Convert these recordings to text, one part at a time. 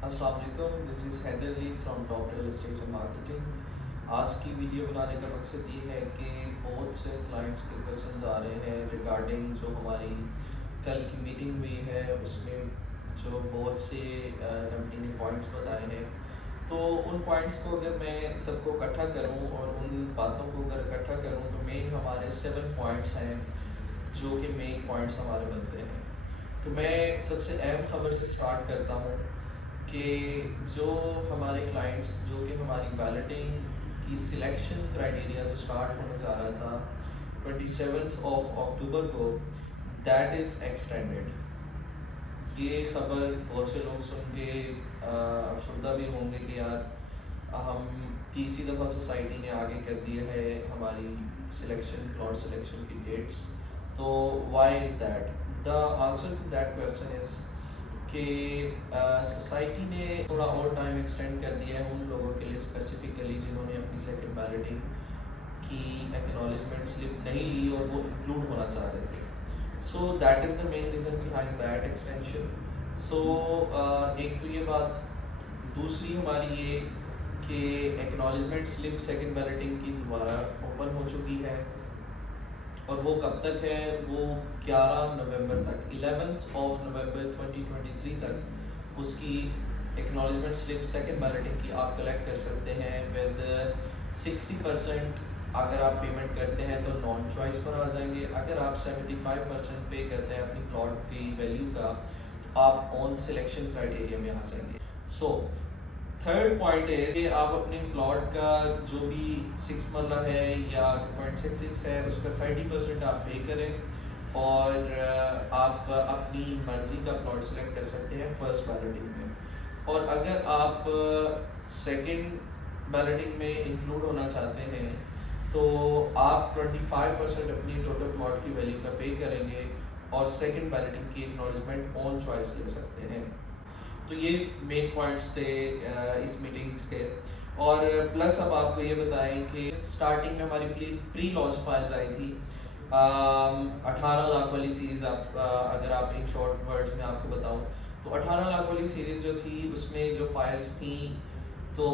अस्सलाम वालेकुम, this is Haider Ali from top real estate and marketing. आज की वीडियो बनाने का मकसद ये है कि बहुत से क्लाइंट्स के क्वेश्चंस आ रहे हैं रिगार्डिंग जो हमारी कल की मीटिंग हुई है, उसमें जो बहुत से कंपनी ने पॉइंट्स बताए हैं। तो उन पॉइंट्स को अगर मैं सबको इकट्ठा करूं और उन बातों को अगर इकट्ठा करूं तो मेन हमारे 7 पॉइंट्स हैं जो कि मेन पॉइंट्स हमारे बनते हैं। तो मैं सबसे अहम खबर से स्टार्ट करता हूँ कि जो हमारे क्लाइंट्स जो कि हमारी बैलेटिंग की सिलेक्शन क्राइटेरिया जो स्टार्ट होने जा रहा था 27 अक्टूबर को, दैट इज़ एक्सटेंडेड। ये खबर बहुत से लोग सुन के अफसरदा भी होंगे कि यार हम तीसरी दफ़ा सोसाइटी ने आगे कर दिया है हमारी सिलेक्शन प्लॉट सिलेक्शन की डेट्स। तो why is that? The answer to that question is कि सोसाइटी ने थोड़ा और टाइम एक्सटेंड कर दिया है उन लोगों के लिए स्पेसिफिकली जिन्होंने अपनी सेकंड बैलेटिंग की एक्नॉलेजमेंट स्लिप नहीं ली और वो इंक्लूड होना चाह रहे थे। So that is the main reason behind that extension. सो एक तो ये बात, दूसरी हमारी ये कि एक्नॉलेजमेंट स्लिप सेकंड बैलेटिंग की दोबारा ओपन हो चुकी है और वो कब तक है? वो 11 नवंबर तक, 11 नवंबर 2023 तक उसकी एक्नॉलेजमेंट स्लिप सेकंड बैलेटिंग की आप कलेक्ट कर सकते हैं विद 60%। अगर आप पेमेंट करते हैं तो नॉन चॉइस पर आ जाएंगे। अगर आप 75% पे करते हैं अपनी प्लॉट की वैल्यू का तो आप ऑन सिलेक्शन क्राइटेरिया में आ जाएंगे। सो थर्ड पॉइंट है कि आप अपने प्लॉट का जो भी 6 मरला है या 2.66 है उसका 30% आप पे करें और आप अपनी मर्ज़ी का प्लॉट सेलेक्ट कर सकते हैं फर्स्ट बैलेटिंग में। और अगर आप सेकंड बैलेटिंग में इंक्लूड होना चाहते हैं तो आप 25% अपनी टोटल प्लॉट की वैल्यू का पे करेंगे और सेकंड बैलेटिंग की एक्नॉलेजमेंट ऑन चॉइस ले सकते हैं। तो ये मेन पॉइंट्स थे इस मीटिंग्स के। और प्लस अब आपको ये बताएं कि स्टार्टिंग में हमारी प्री लॉन्च फाइल्स आई थी 18 लाख वाली सीरीज़। आप अगर आप इन शॉर्ट वर्ड्स में आपको बताऊं तो 18 लाख वाली सीरीज़ जो थी उसमें जो फाइल्स थी तो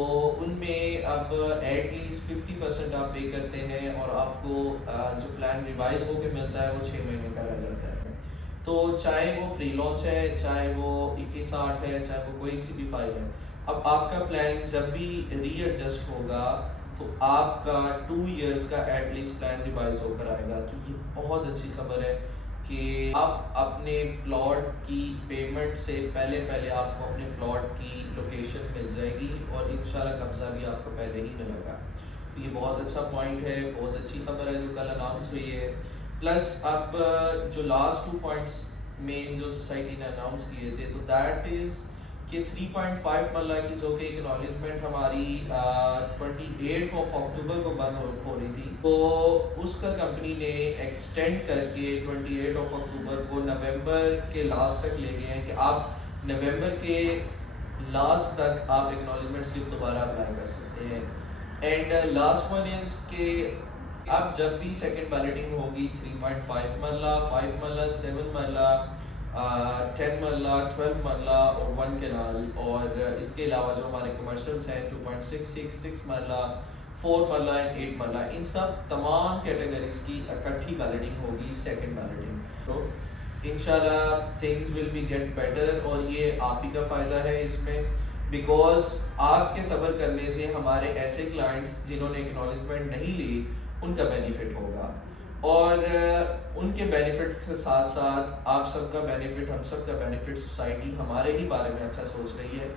उनमें अब एटलीस्ट 50% आप पे करते हैं और आपको जो प्लान रिवाइज होकर मिलता है वो 6 महीने का रह जाता है। तो चाहे वो प्री लॉन्च है, चाहे वो 21/8 है, चाहे वो कोई सी भी फाइल है, अब आपका प्लान जब भी रीएडजस्ट होगा तो आपका 2 इयर्स का एटलीस्ट प्लान रिवाइज होकर आएगा। तो ये बहुत अच्छी खबर है कि आप अपने प्लॉट की पेमेंट से पहले पहले आपको अपने प्लॉट की लोकेशन मिल जाएगी और इंशाल्लाह कब्ज़ा भी आपको पहले ही मिलेगा। तो ये बहुत अच्छा पॉइंट है, बहुत अच्छी खबर है जो कल अनाउंस हुई है। प्लस अब जो लास्ट 2 पॉइंट्स मेन जो सोसाइटी ने अनाउंस किए थे तो दैट इज़ कि 3.5 मरला की जो कि एक्नॉलेजमेंट हमारी 28 अक्टूबर को बंद हो रही थी तो उसका कंपनी ने एक्सटेंड करके 28 अक्टूबर को नवंबर के लास्ट तक ले गए हैं कि आप नवंबर के लास्ट तक आप एक्नॉलेजमेंट स्लिप दोबारा अप्लाई कर सकते हैं। एंड लास्ट वन इज़ कि अब जब भी सेकंड बैलेटिंग होगी 3.5 मरला, 5 मरला, 7 मरला, 10 मरला, 12 मरला और 1 कनाल, और इसके अलावा जो हमारे कमर्शियल्स हैं 2.66, 6 मरला, 4 मरला एंड 8 मरला, इन सब तमाम कैटेगरीज की इकट्ठी बैलेटिंग होगी सेकंड बैलेटिंग। तो इंशाल्लाह things will be get better और ये आप ही का फ़ायदा है इसमें, बिकॉज आपके सब्र करने से हमारे ऐसे क्लाइंट्स जिन्होंने एक्नॉलेजमेंट नहीं ली उनका बेनिफिट होगा और उनके बेनिफिट्स के साथ साथ आप सबका बेनिफिट, हम सब का बेनिफिट, सोसाइटी हमारे ही बारे में अच्छा सोच रही है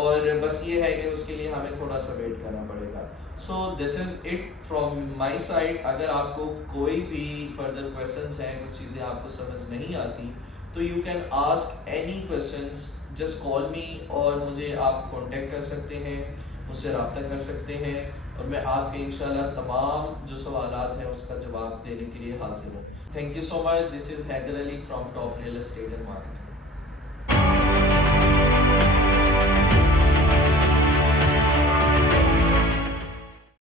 और बस ये है कि उसके लिए हमें थोड़ा सा वेट करना पड़ेगा। So this is it from my side. अगर आपको कोई भी फर्दर क्वेश्चंस हैं, कुछ चीज़ें आपको समझ नहीं आती तो you can ask any questions, just call मी और मुझे आप कांटेक्ट कर सकते हैं, मुझसे रब्ता कर सकते हैं और मैं आपके इंशाल्लाह तमाम जो सवालात हैं उसका जवाब देने के लिए हाजिर हूँ। Thank you so much. This is Haider Ali from top real estate and marketing.